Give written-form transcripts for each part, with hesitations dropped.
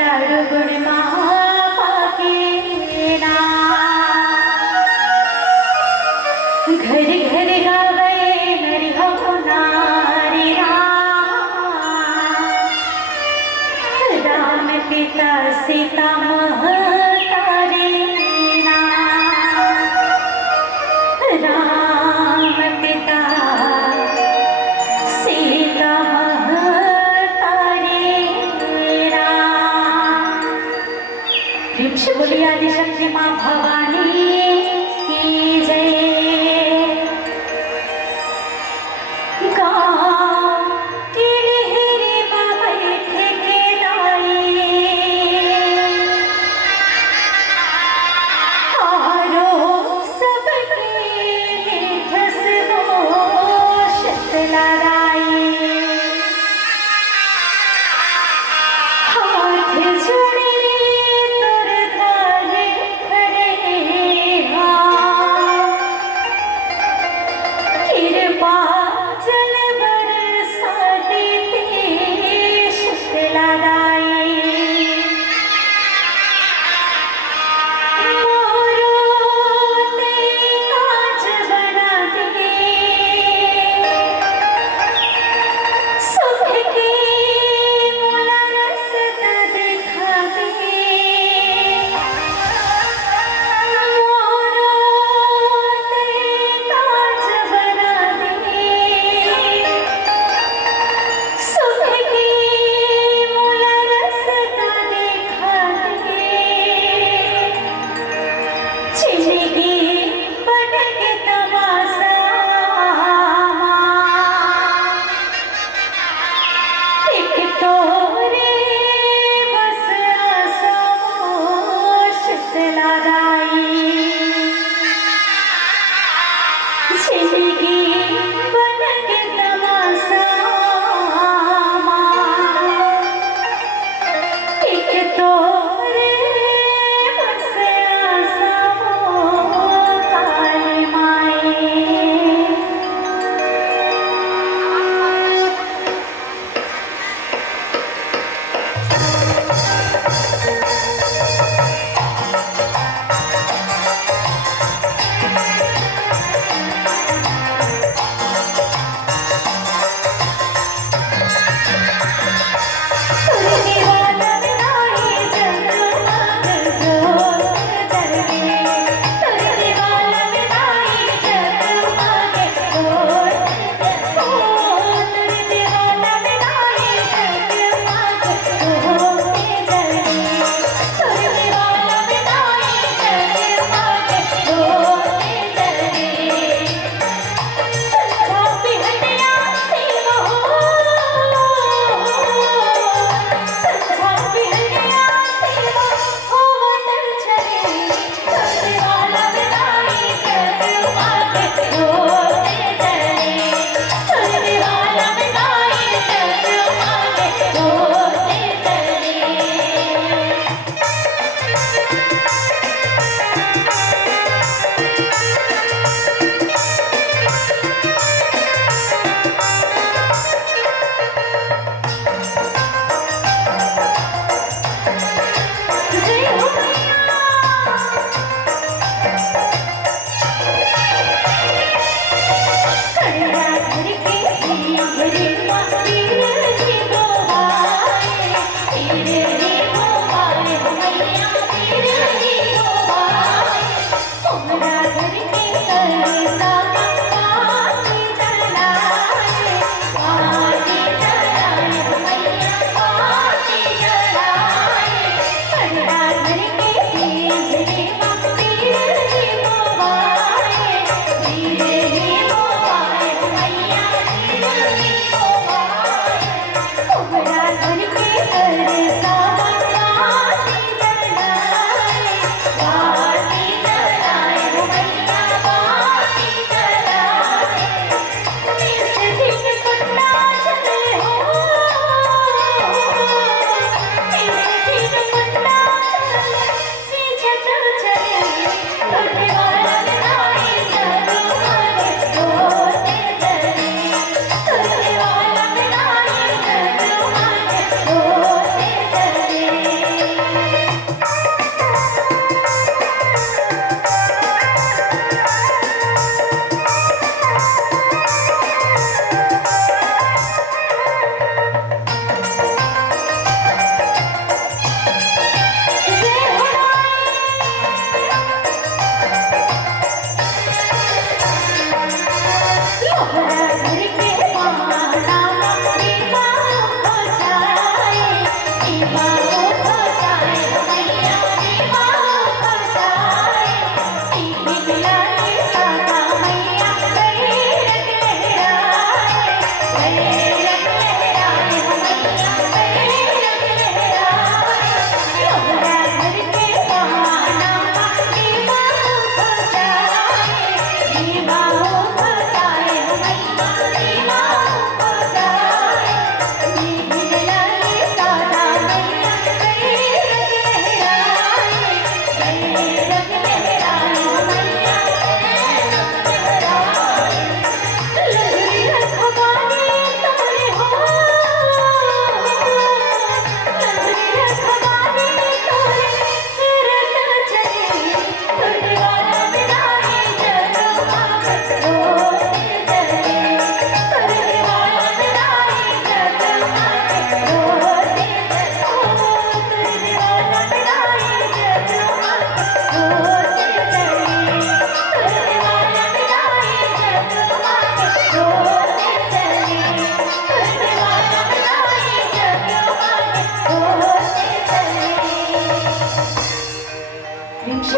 लाडू गुड़ पाके ना घर घर गावे नरी हो नारी राम पिता सीता महतारी ना राम पिता सीता महतारी ना प्रेम से बोलिए आदिशक्ति माँ भवानी की जय।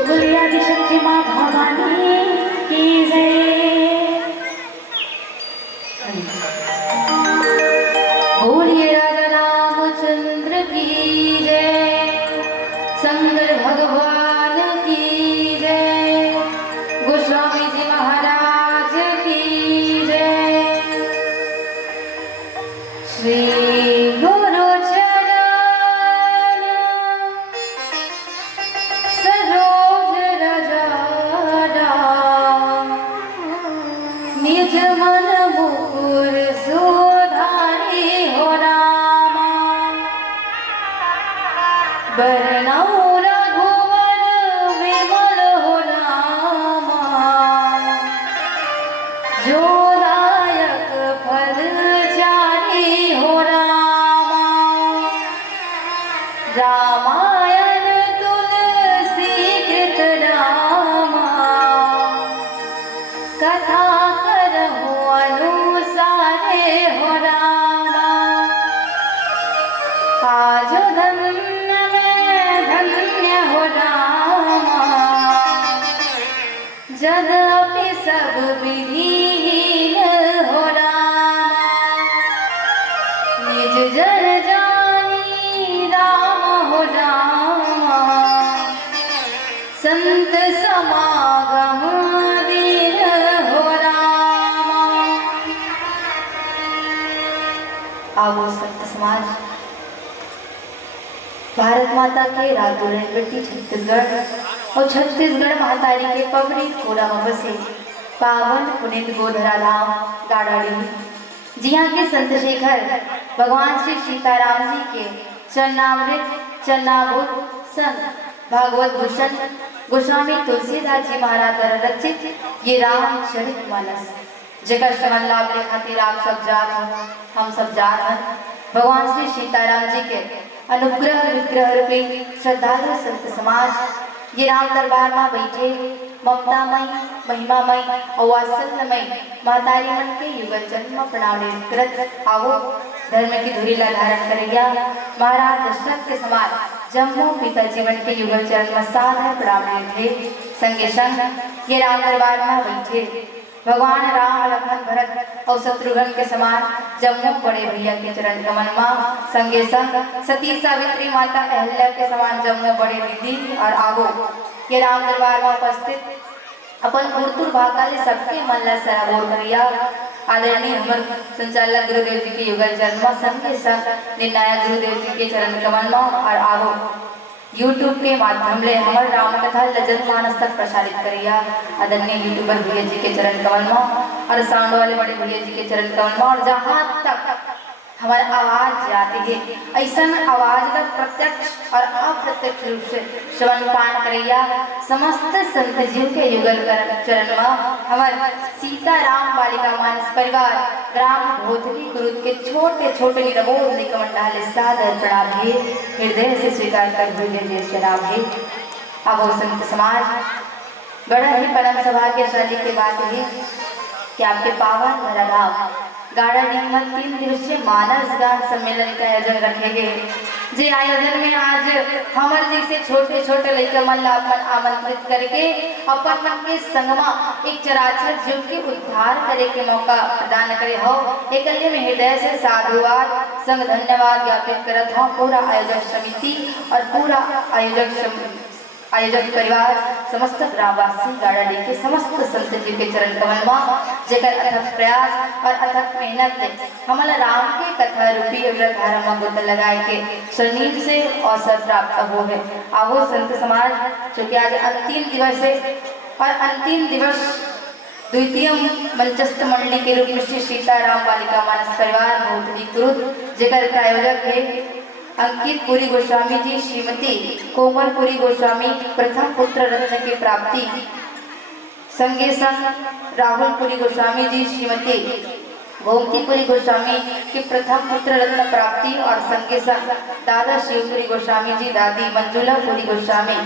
बोलिए आदिशक्ति माँ भवानी की जय। बोलिए राजा रामचंद्र की जय, शंकर भगवान की जय, गोस्वामी जी महाराज की जय। श्री गुरु चरण सरोज रजारा, निज मन मुकुर सुधारी हो रामा। बरनउँ रघुवर विमल हो रामा, जो दायक फल चारि हो रामा। रामायण तुलसी कृत रामा, कथा करहु अनुसारे हो रामा। आज धन्य में धन्य हो रामा, जद्यपि सब विधिहीन हो रामा। निज जन जानी राम हो रामा, संत समागम दीन हो रामा। आओ संत समाज, भारत माता के राजदुल्हनपट्टी छत्तीसगढ़ और छत्तीसगढ़ महातारी के पवनी खोरा में बसे पावन पुनीत गोधरा धाम गाड़ाड़ी, जिहाँ के संत शेखर भगवान श्री सीताराम जी के चरणामृत चरणाभूत संत भागवत भूषण गोस्वामी तुलसीदास जी महाराज द्वारा रचित ये रामचरित मानस, जेकर श्रवण लाभ ले खातिर आप सब जात हो, हम सब जात हैं। भगवान श्री सीताराम जी के अनुग्रह विग्रह रूपी श्रद्धालु संत समाज ये राम दरबार में बैठे ममतामय महिमामय और वात्सल्यमय महतारी मन के युगल जन्म प्रणाम कृत आवो धर्म की धुरीला धारण करेगा। महाराज दशरथ के समान जम्मू पिता जीवन के युगल चरण में साधा प्रणाम थे। संगे संग ये राम दरबार में बैठे भगवान राम लखन भरत और शत्रुघ्न के समान जम्मू बड़े भैया के चरण कमल माँ, संगे संग सती सावित्री माता अहल्या के समान जम्मू बड़े दीदी और आगो ये राम दरबार में उपस्थित अपन गुरुतुर भाकाले सबके मन ला सराबोर करिया। आदरणीय हमर संचालक गुरुदेव जी के युगल जन्म संगे संग निर्णायक गुरुदेव जी के चरण कमल में और आगो यूट्यूब के माध्यम ले हमार राम कथा लजन मानस तक प्रसारित करिया। आदरणीय यूट्यूबर भैया जी के चरण कमल में और साउंड वाले बड़े भैया जी के चरण कमल में और जहाँ तक हमारी आवाज जाती है ऐसा आवाज का प्रत्यक्ष और अप्रत्यक्ष रूप से श्रवण पान करिया। समस्त संत जीव के युगल चरण में हमारे सीताराम बालिका मानस परिवार ग्राम भोथली गुरुद के छोटे छोटे निरबोध निकमंडाल सादर प्रणाम है, हृदय से स्वीकार कर हृदय से राम है। अब संत समाज बड़ा ही परम सौभाग्यशाली की बात है कि आपके पावन धराधाम गाड़ाडी में 3 दिवसीय मानस गान सम्मेलन का आयोजन रखे गए। जे आयोजन में आज हमर जैसे छोटे छोटे लड़का मन ला अपन आमंत्रित करके अपन मन के संगमा एक चराचर जीव के उद्धार करे के मौका प्रदान करे हो एक में हृदय से साधुवाद संग धन्यवाद ज्ञापित करत हो पूरा आयोजक समिति और पूरा आयोजक परिवार समस्त ग्रामवासी गाड़ा के समस्त संत जी के चरण कमल में जेकर अथक प्रयास और अथक मेहनत ने हमारा राम के कथा रूपी व्रत बुद्ध लगाए के स्वर्णिम से अवसर प्राप्त हो है। आवो संत समाज चूँकि आज अंतिम दिवस है और अंतिम दिवस द्वितीय मंचस्थ मंडली के रूप में श्री सीताराम बालिका मानस परिवार बहुत कुरुद जेकर प्रायोजक है अंकित पुरी गोस्वामी जी, श्रीमती कोमल पुरी गोस्वामी प्रथम पुत्र रत्न की प्राप्ति, संगे संग राहुल पुरी गोस्वामी जी, श्रीमती गोमती पुरी गोस्वामी की प्रथम पुत्र रत्न प्राप्ति और संगे संग दादा शिवपुरी गोस्वामी जी, दादी मंजुला पुरी गोस्वामी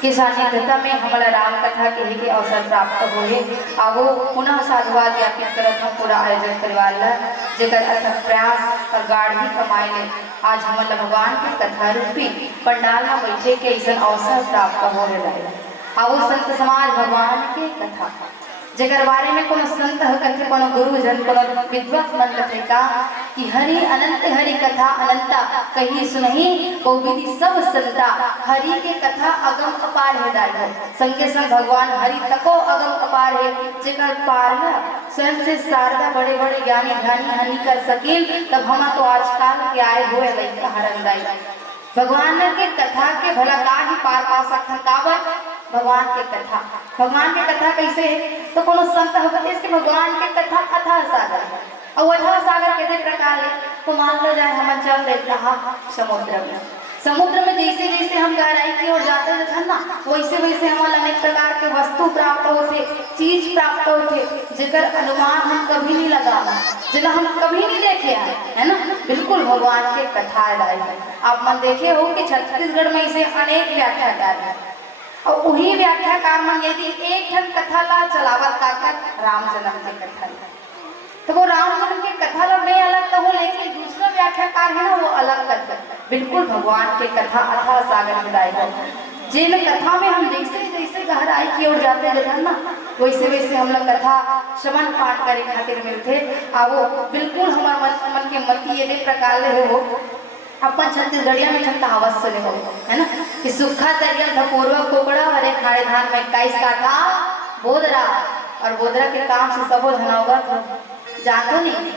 के सानिध्यता में हमारा राम कथा के अवसर प्राप्त हुए। आवो पुनः साधुवाद ज्ञापित करत हम पूरा आयोजन परिवार ला जेकर अथक प्रयास और गाढ़ी कमाई ने आज हमारा भगवान के कथा रूपी पंडाल में बैठे के ऐसा अवसर प्राप्त हो रहे। आवो संत समाज भगवान के कथा जेकर बारे में कोनो संत कथे कोनो गुरुजन कोनो विद्वत मन कथे का कि हरि अनंत हरि कथा अनंता कहीं सुनही बहुविधि सब संता हरि के कथा अगम अपार है दाई संगे संग भगवान हरि तको अगम अपार है जेकर पार स्वयं से शारदा बड़े बड़े ज्ञानी ध्यानी हानि कर सकें तब हम तो आजकल के आए हुए लड़का हरण दाई भगवान के कथा के भला का ही पार पा सकता काबर भगवान के कथा कैसे है तो कोनो संत होते इसके भगवान के कथा अथाह सागर है और अथाह सागर कैसे प्रकार है तो मान लो जाए हम चल रहे समुद्र में जैसे जैसे हम गहराई की ओर जाते थे ना वैसे वैसे हमारे अनेक प्रकार के वस्तु प्राप्त होते चीज प्राप्त होते जिकर अनुमान हम कभी नहीं लगा जिला हम कभी नहीं देखे है ना बिल्कुल भगवान के कथा है। आप मन देखे हो कि छत्तीसगढ़ में इसे अनेक व्याख्याकार है और वही व्याख्याकार मन यदि एक ठन कथा ला चलावत काकर राम जन्म की कथा तो वो राम जन्म की कथा ला नहीं अलग कहो लेकिन दूसरा व्याख्याकार है ना वो अलग कथा बिल्कुल भगवान के कथा अथाह सागर मिलाए हो जिन कथा में हम जैसे जैसे गहराई की ओर जाते रहते ना वैसे वैसे हम लोग कथा श्रवण पाठ करे खातिर मिलते वो बिल्कुल हमारे मन के मती ये प्रकार ले हो अपन छत्तीसगढ़िया में छत्ता हवस सुने हो है ना कि सुखा तरिया धपोरवा कोकड़ा हरे खाड़े धान में 21 काठा बोदरा और बोदरा के काम से सबो धनावगा जातो नहीं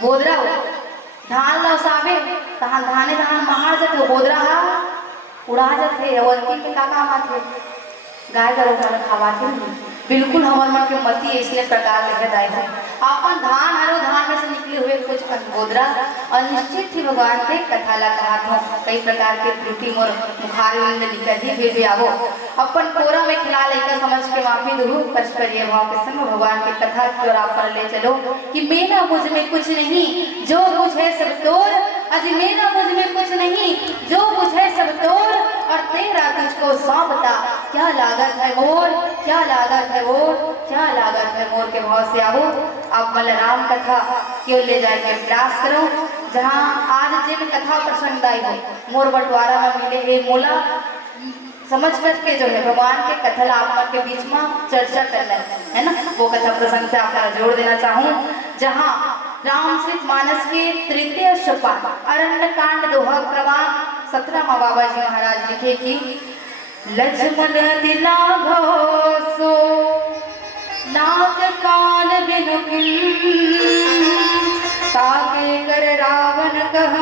बोदरा हो धान लौसावे तहां धाने धान महार जाते बोदरा हा उड़ा जाते अवंती के का काम आते गाय गरु खावाते बिल्कुल हमारे मन के मती इसने प्रकार लिखे दाई है अपन धान हरो धान में से निकले हुए कुछ बोदरा अनिश्चित ही भगवान के कथा ला कहा था कई प्रकार के त्रुटि मोर मुखार निकल ही फिर भी आवो अपन कोरा में खिला लेकर समझ के माफी दूँ कष्ट करिए भाव के संग भगवान की कथा की ओर आप ले चलो कि मेरा मुझ में कुछ नहीं जो कुछ है सब तोर अजी मेरा मुझ में कुछ नहीं जो कुछ है सब तोर और तेरा तुझको सौंपता क्या लागत है मोर क्या लागत है मोर क्या लागत है मोर के भाव से आओ आप बलराम कथा क्यों ले जाके प्रयास करो जहाँ आज जिन कथा प्रसंग आई हो मोर बंटवारा में मिले हे मोला समझ कर के जो है भगवान के कथा आप के बीच में चर्चा करना है ना वो कथा प्रसंग से आपका जोड़ देना चाहूँ जहाँ रामचरित मानस के तृतीय सोपान अरण्य कांड दोहा क्रमांक 17 में बाबा जी महाराज लिखे कि लक्ष्मण दिला घोसो नाग कान बिनु ताके कर रावण कह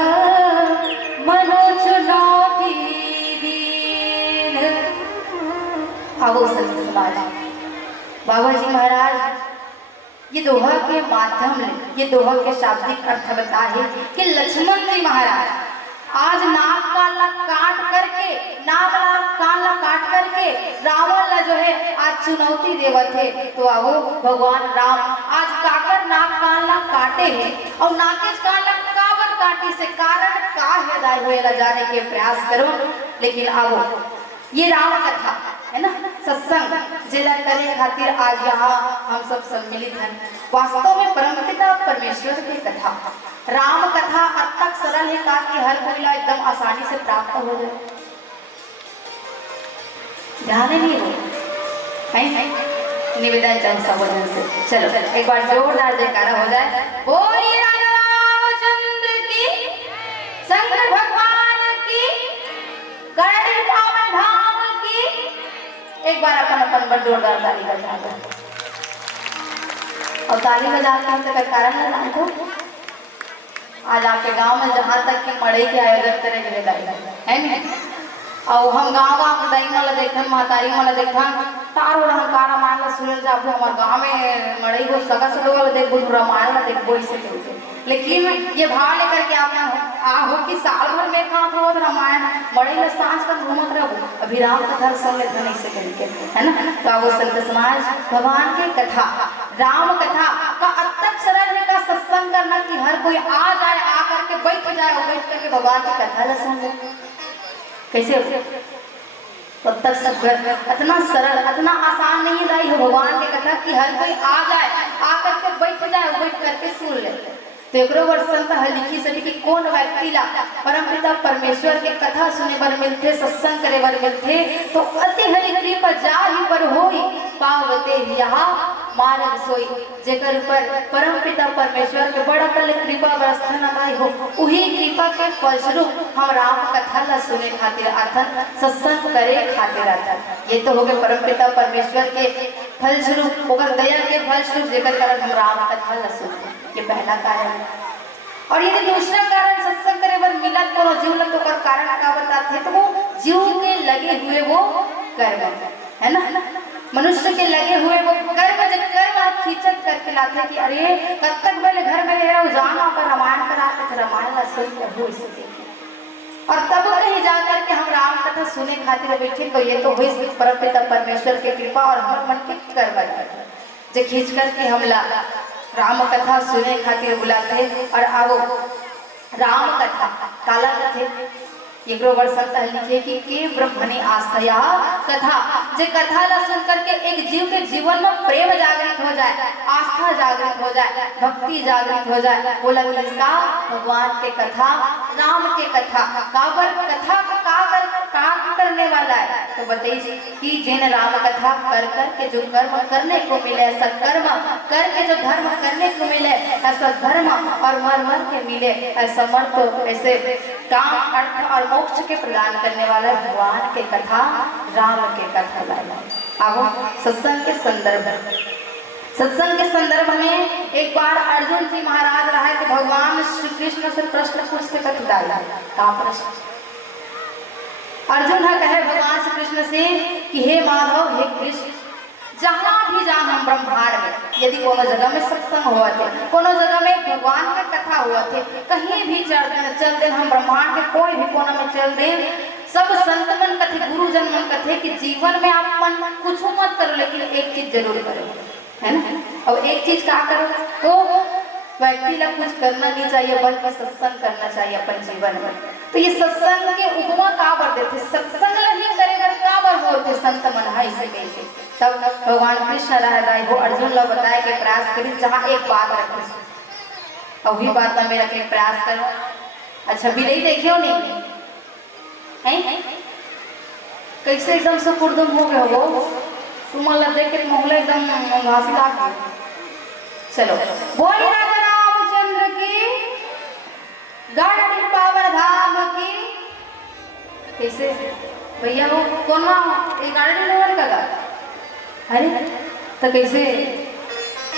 मनो चुनौती दीन। आओ संत समाज बाबा जी महाराज ये दोहा के माध्यम में ये दोहा के शाब्दिक अर्थ बताए कि लक्ष्मण जी महाराज आज नाग कान काट करके रावण ला जो है आज चुनौती देवत है तो आओ भगवान राम आज काकर नाग कान ला काटे हैं और नाकेश कान ला काबर काटी से कारण का है दाई हुए ला जाने के प्रयास करो लेकिन आओ ये राम है ना, सत्संग जिला करे खातिर आज यहाँ हम सब सम्मिलित हैं। वास्तव में परमपिता परमेश्वर की कथा, राम कथा अत्यंत सरल है का कि हर कोई एकदम आसानी से प्राप्त हो जाए। ध्यान नहीं हो निवेदन चाहूँ सबोजन से, चलो एक बार जोरदार जयकारा हो जाए। बोलिए राजा रामचंद्र की, शंकर भगवान की, करणी पावन धाम की। एक बार अपन पर जोरदार ताली बजा दो। और ताली बजाने हम तक कारण है जानते हो, आज आपके गांव में जहाँ तक कि मड़ई के आयोजन करे मिले है नहीं, और हम गांव के दाई माला देखन महतारी माला देखन तार और हंकारा मारला सुनल जाबो हमार गांव में मड़ई को सगा सगा वाला देखबो रामायण देखबो इसे कहते। लेकिन ये भाव लेकर के आपने हो कि साल भर में कहाँ हो रामायण मड़ई में सांस का घूमत रहो अभी राम कथा सुन लेते नहीं से करके, है ना। तो वो संत समाज भगवान की कथा, राम कथा का अत्यंत सरल है का सत्संग करना कि हर कोई आ जाए, आ करके बैठ जाए और बैठ करके भगवान की कथा ला सुन ले। कैसे इतना सरल इतना आसान नहीं दाई हो भगवान की कथा कि हर कोई आ जाए, आकर के बैठ जाए और बैठ करके सुन ले। तो एक वर्षन लिखी सभी कि कौन व्यक्ति ला परमपिता परमेश्वर के कथा सुने बर मिलते, सत्संग करे बर मिलते, तो अति हरि कृपा जा ही पर होई पावते यहाँ मार्ग सोई। जेकर ऊपर परमपिता परमेश्वर के बड़ा कल कृपा बरसता नमाई हो, उही कृपा के फलस्वरूप हम राम कथा ला सुने खातिर आथन, सत्संग करे खातिर आथन। ये तो हो गए परमपिता परमेश्वर के फलस्वरूप, ओकर दया के फलस्वरूप जेकर कारण हम राम कथा ला सुनते, ये पहला कारण है। और यदि दूसरा कारण सत्संग करे बर मिलत कोनो जीव ल तो कर कारण का बताते, तो वो जीव के लगे हुए वो कर्म है ना, मनुष्य के लगे हुए वो कर्म, जब कर्म खींचत करके लाते कि अरे कब तक पहले घर में रहे जाना पर रामायण कराते थे, रामायण ला सुन हो इसे। और तब कहीं जाकर के हम राम कथा सुने खातिर बैठे, तो ये तो हुई परमपिता परमेश्वर की कृपा और हम मन के कर्म जो खींच करके हम ला राम कथा सुने खातिर बुलाते। और आओ राम कथा काला कथे एक वर्षन लिखे कि के ब्रह्मणी आस्था कथा, जे कथा ला सुन करके एक जीव के जीवन में प्रेम जागृत हो जाए, आस्था जागृत हो जाए, भक्ति जागृत हो जाए। बोला किसका? भगवान के कथा, राम के कथा। काबर कथा का करने वाला है, तो बताइए कि जिन राम कथा कर के जो कर्म करने को मिले, सत्कर्म करके जो धर्म करने को मिले, ऐसा धर्म और मर के मिले, ऐसा मर तो ऐसे काम अर्थ और मोक्ष के प्रदान करने वाला भगवान के कथा, राम के कथा लाला। अब सत्संग के संदर्भ में एक बार अर्जुन जी महाराज रहा कि भगवान श्री कृष्ण से प्रश्न पूछते कथ डाला का प्रश्न। अर्जुन कहे भगवान श्री कृष्ण से कि हे माधव, हे कृष्ण, जहाँ भी जान हम ब्रह्मांड में यदि कोनो जगह में सत्संग हुआ थे, कोनो जगह में भगवान की कथा हुआ थे, कहीं भी चल दे हम ब्रह्मांड के कोई भी कोना में चल दे, सब संत मन कथे, गुरुजन मन कथे कि जीवन में आप मन कुछ मत करो, लेकिन एक चीज जरूर करो, है ना। अब एक चीज क्या करो, तो व्यक्ति ला कुछ करना नहीं चाहिए बल्कि सत्संग करना चाहिए अपन जीवन में। तो ये सत्संग के उपमा का बर देते, सत्संग नहीं करेगा का बर बोलते संत मन है इसे कहते। तब भगवान कृष्ण राय वो अर्जुन ला बताए के प्रयास करी, जहाँ एक बात रखे और वही बात में रखे प्रयास करो। अच्छा बिलई देखियो नहीं है कैसे एकदम से पुरदम हो गए हो, तुम ला देख के मोहल्ला एकदम घासी लाग। चलो बोली राजा रामचंद्र की, गाड़ी पावर धाम की। कैसे भैया वो कौन गाड़ी लेवल का अरे तो कैसे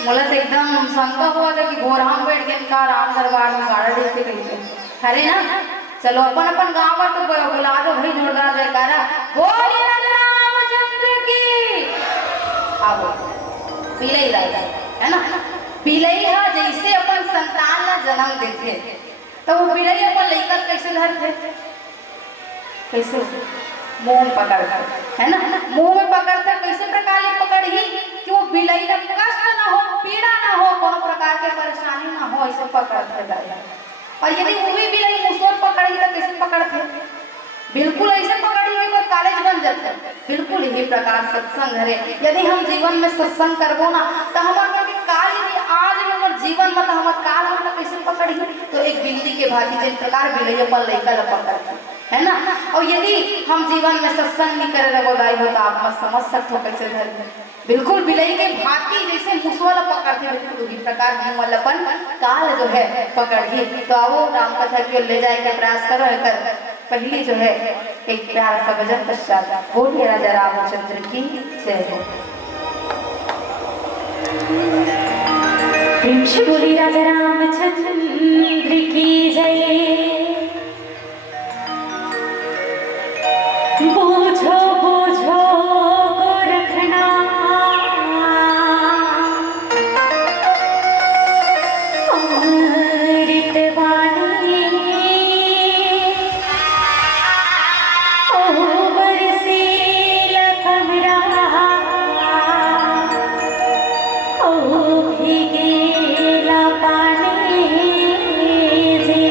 मोला तो एकदम शंका हुआ था कि घोराम बैठ गए का राम दरबार में गाड़ा देखते कैसे। अरे ना चलो अपन अपन गाँव पर तो बुला दो भाई, जोरदार जयकारा बोलिए राजा रामचंद्र की। आओ बिलई राजा है ना, बिलई है जैसे अपन संतान ला जन्म देते, तो वो बिलई अपन लड़का कैसे धरते, कैसे मुंह में पकड़ते, है ना, मुंह में पकड़ते। कैसे प्रकार ले पकड़ी कि वो बिलई ला कष्ट ना हो, पीड़ा ना हो, कोनो प्रकार के परेशानी ना हो, ऐसे पकड़ते दादा। और यदि वो भी बिलई मुसोर पकड़ी तो कैसे पकड़ते, बिल्कुल ऐसे पकड़ी कि कॉलेज बन जाते। बिल्कुल यही प्रकार सत्संग है। यदि हम जीवन में सत्संग करबो ना तो हमारे काल यदि आज हमर जीवन में हमार काल हम कैसे पकड़ी, तो एक बिल्ली के भांति जिस प्रकार बिल्ली अपन लड़का ला पकड़ती है ना। और यदि हम जीवन में सत्संग नहीं करे रगोदाई हो तो आप मत समझ सकते हो कैसे धर बिल्कुल बिल्ली के भांति जैसे मुसवाला पकड़ते, बिल्कुल उसी प्रकार मुँह वालापन काल जो है पकड़ी। तो आओ राम कथा की ले जाए के प्रयास करो। कर पहली जो है एक प्यारा सा भजन पश्चात बोलिए राजा रामचंद्र की जय हो। प्रेम से बोली राजा रामचंद्र की जय। बूझो बूझो गोरखना अमृत वाणी, ओ बरसील कमरा, ओ भीगेला पानी जी।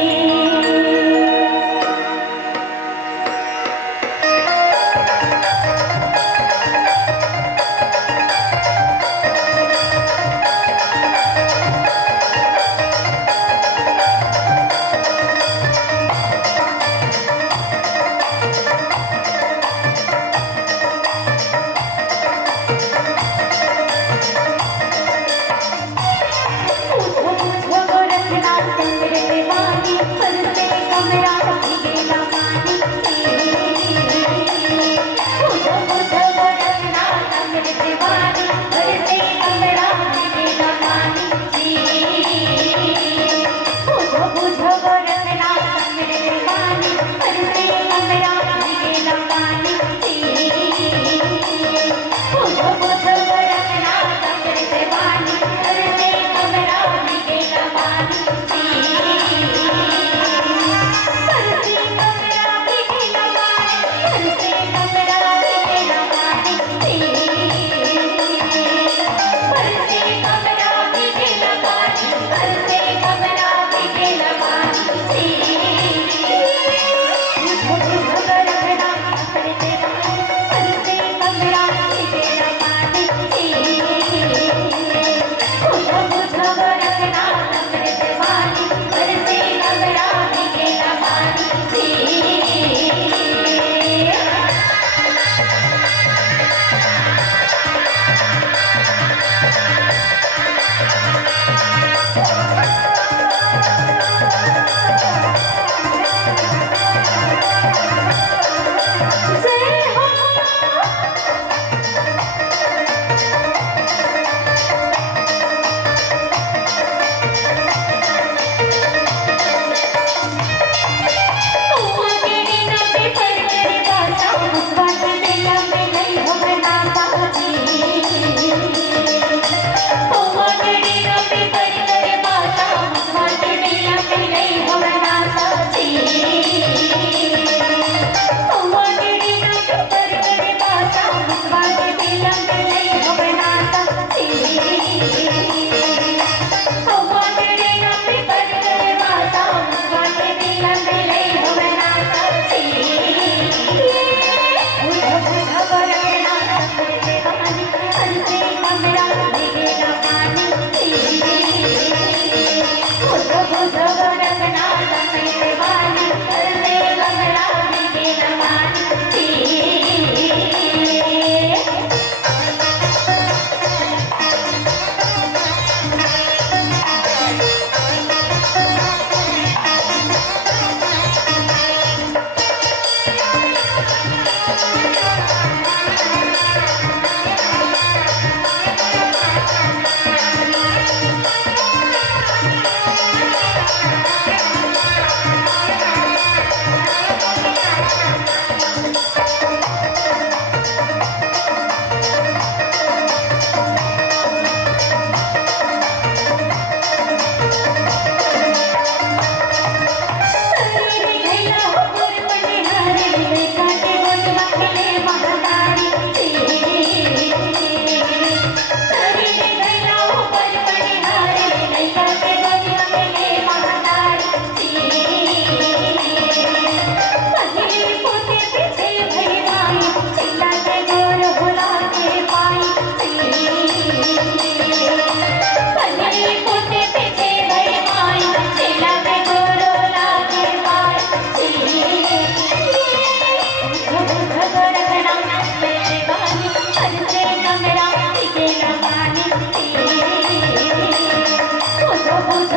पूजा